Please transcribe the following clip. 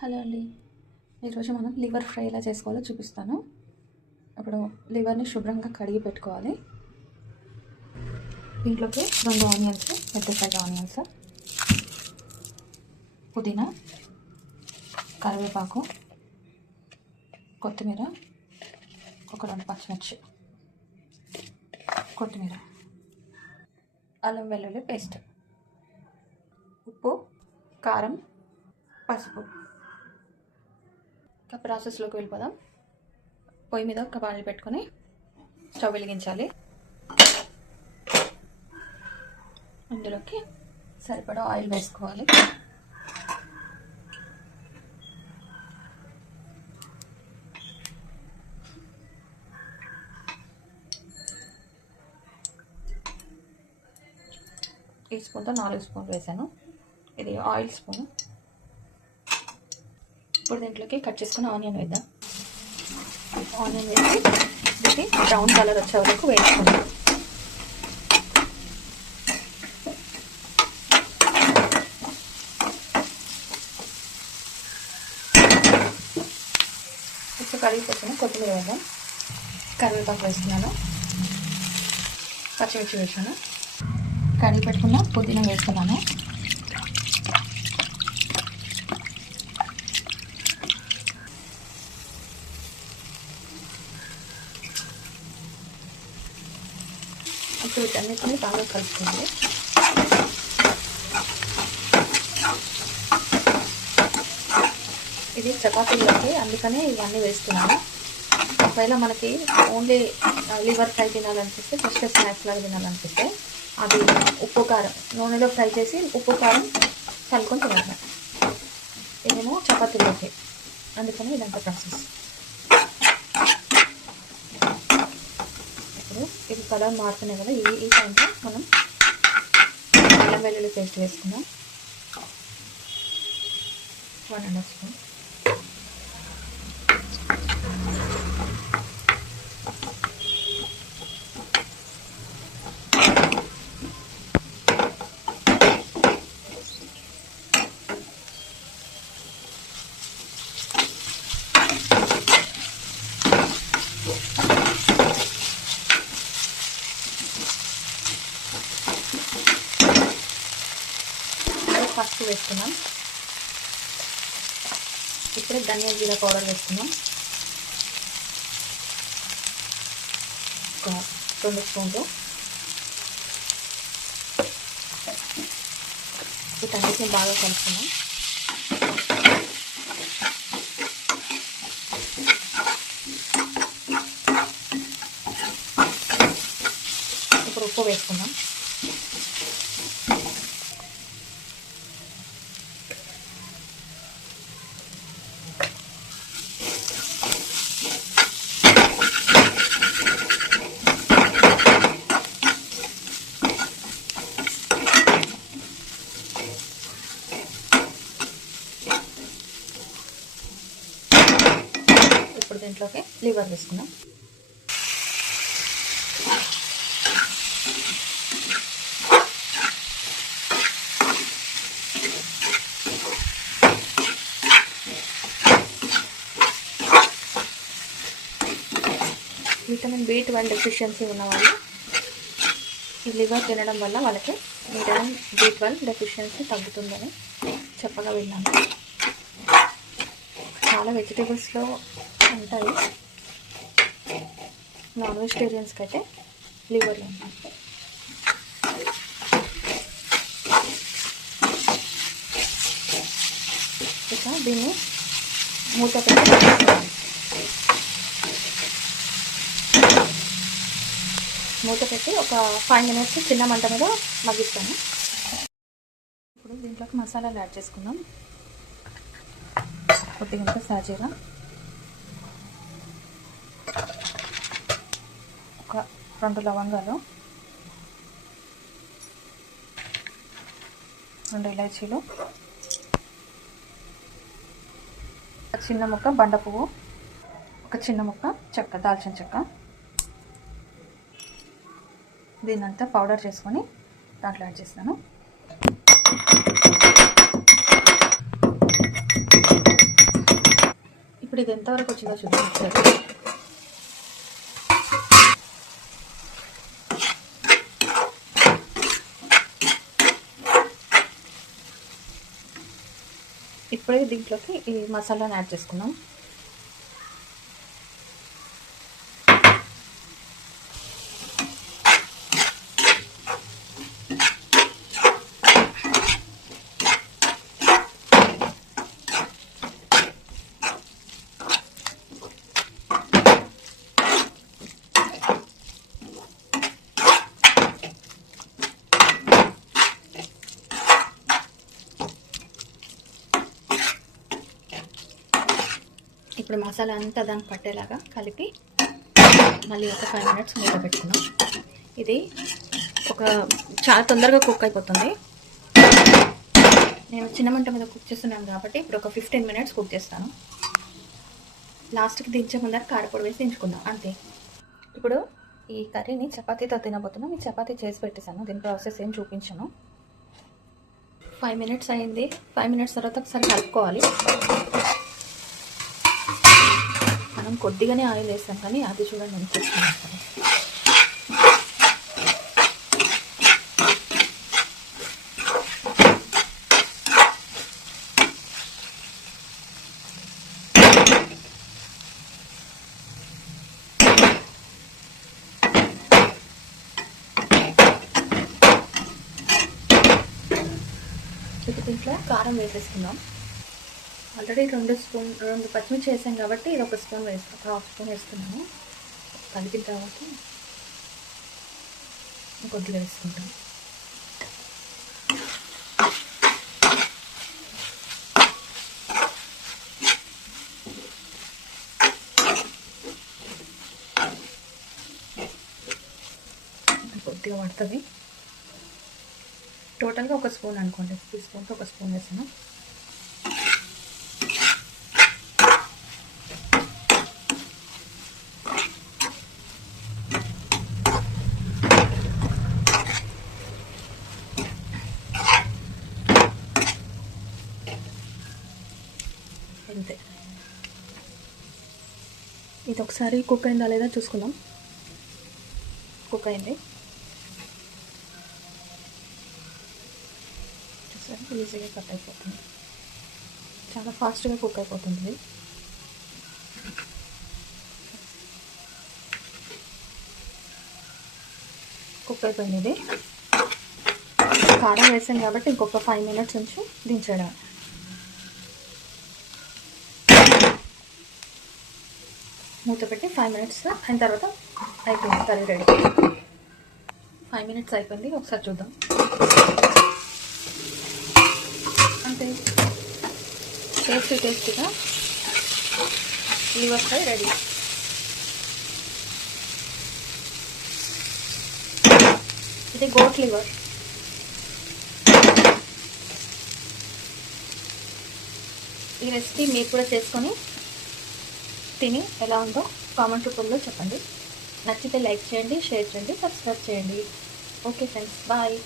Hello అండి. ఈరోజు మనం లివర్ ఫ్రై ఎలా చేసుకోవాలో చూపిస్తాను. ఇప్పుడు లివర్ని శుభ్రంగా కడిగి పెట్టుకోవాలి. దీంట్లోకి 2 ఆనియన్స్, పెద్ద సైజ్ ఆనియన్స్, పుదీనా, కరివేపాకు, కొత్తిమీర, ఒక 2 పచ్చిమిర్చి, కొత్తిమీర, అల్లం వెల్లుల్లి పేస్ట్, ఉప్పు, కారం, పసుపు. ఇంకా ప్రాసెస్లోకి వెళ్ళిపోదాం. పొయ్యి మీద ఒక బాణలి పెట్టుకొని స్టవ్ వెలిగించాలి. అందులోకి సరిపడా ఆయిల్ వేసుకోవాలి. ఈ స్పూన్తో 4 స్పూన్లు వేసాను. ఇది ఆయిల్ స్పూన్. ఇప్పుడు దీంట్లోకి కట్ చేసుకున్న ఆనియన్ వేద్దాం. ఆనియన్ వేసి దీనికి బ్రౌన్ కలర్ వచ్చే వరకు వేసుకుందాం. ఇప్పుడు కడిగిపోతున్న కొత్తిమీర వేద్దాం. కరివేపాకు వేస్తున్నాను, పచ్చిమిర్చి వేసాను, కడిగి పెట్టుకున్న పుదీనా వేస్తున్నాను, ఇప్పుడు వీటన్నిటిని బాగా కలుపుతుంది. ఇది చపాతీలోకి, అందుకనే ఇవన్నీ వేస్తున్నాను. ఒకవేళ మనకి ఓన్లీ లివర్ ఫ్రై తినాలనిపిస్తే, ఫస్ట్ స్నాక్స్ లాగా తినాలనిపిస్తే అది ఉప్పు కారం నూనెలో ఫ్రై చేసి ఉప్పు కారం చల్లుకొని తినాలి. ఇదేమో చపాతీలోకి, అందుకని ఇదంతా ప్రాసెస్. ఇప్పుడు ఇది కలర్ మారుతున్నాయి కదా, ఈ టైంలో మనం అల్లం వెల్లుల్లి పేస్ట్ వేసుకుందాం. 1.5 స్పూన్. పసుపు వేస్తున్నాం. ఇప్పుడే ధనియా జీరా పౌడర్ వేస్తున్నాం. ఒక 2 స్పూన్లు. వీటన్నిటిని బాగా కలుపుతున్నాం. ఇప్పుడు ఉప్పు వేసుకున్నాం. ఇప్పుడు దీంట్లోకి లివర్ వేసుకున్నాం. విటమిన్ B12 డెఫిషియన్సీ ఉన్న వాళ్ళు ఈ లివర్ తినడం వల్ల వాళ్ళకి విటమిన్ B12 డెఫిషియన్సీ తగ్గుతుందని చెప్పగా విన్నాను. చాలా వెజిటేబుల్స్లో ఉంటాయి. నాన్ వెజిటేరియన్స్కి అయితే లివర్లో ఉంటాయి. ఇక దీన్ని మూత పెట్టి ఒక 5 మినిట్స్ చిన్న మంట మీద మగ్గిస్తాను. ఇప్పుడు దీంట్లోకి మసాలాలు యాడ్ చేసుకుందాం. కొద్దిగా సాజీరా, ఒక 2 లవంగాలు, 2 ఇలాచీలు, ఒక చిన్న ముక్క బండ పువ్వు, ఒక చిన్న ముక్క చెక్క, దాల్చిన చెక్క. దీన్నంతా పౌడర్ చేసుకొని దాంట్లో యాడ్ చేస్తాను. ఇప్పుడు ఇది ఎంతవరకు వచ్చిందో చూపించారు. ఇప్పుడే దీంట్లోకి ఈ మసాలాను యాడ్ చేసుకున్నాం. ఇప్పుడు మసాలా అంతా దానికి పట్టేలాగా కలిపి మళ్ళీ ఒక 5 minutes మూత పెట్టుకున్నాం. ఇది చాలా తొందరగా కుక్ అయిపోతుంది. నేను చిన్న మంట మీద కుక్ చేస్తున్నాను కాబట్టి ఇప్పుడు ఒక 15 minutes కుక్ చేస్తాను. లాస్ట్కి దించే ముందర కారపొడి వేసి దించుకుందాం అంతే. ఇప్పుడు ఈ కర్రీని చపాతీతో తినబోతున్నాం. ఈ చపాతీ చేసి పెట్టేశాను. దీని ప్రాసెస్ ఏం చూపించాను. 5 minutes అయింది. 5 minutes తర్వాత ఒకసారి కలుపుకోవాలి. మనం కొద్దిగానే ఆయిల్ వేస్తాం కానీ అది చూడండి ఎంత చేస్తున్నాం. ఇప్పుడు దీంట్లో కారం వేసేసుకుందాం. ఆల్రెడీ 2 పచ్చిమిర్చి వేసాం కాబట్టి ఇది 1 స్పూన్ వేస్తాను, 1/2 స్పూన్ వేస్తున్నాను. కలిపిన తర్వాత కొద్దిగా వేసుకుంటాం. కొద్దిగా పడుతుంది. టోటల్గా 1 స్పూన్ అనుకోండి. 3 స్పూన్కి 1 స్పూన్ వేసాను. అంతే. ఇది ఒకసారి కుక్ అయిందా లేదా చూసుకుందాం. కుక్ అయింది. చూసారు, ఈజీగా కట్ అయిపోతుంది. చాలా ఫాస్ట్గా కుక్ అయిపోతుంది. కుక్ అయిపోయింది. ఇది కారం వేసాం కాబట్టి ఇంకొక 5 minutes ఉంచి దించడం. మూత పెట్టి 5 minutes అయిన తర్వాత అయిపోయింది కర్రీ రెడీ. 5 minutes అయిపోయింది. ఒకసారి చూద్దాం. అంతే, టేస్టీగా లివర్ ఫ్రై రెడీ. ఇది గోట్ లివర్. ఈ రెసిపీ మీరు కూడా చేసుకొని తిని ఎలా ఉందో కామెంట్ రూపంలో చెప్పండి. నచ్చితే లైక్ చేయండి, షేర్ చేయండి, సబ్స్క్రైబ్ చేయండి. Okay friends, bye.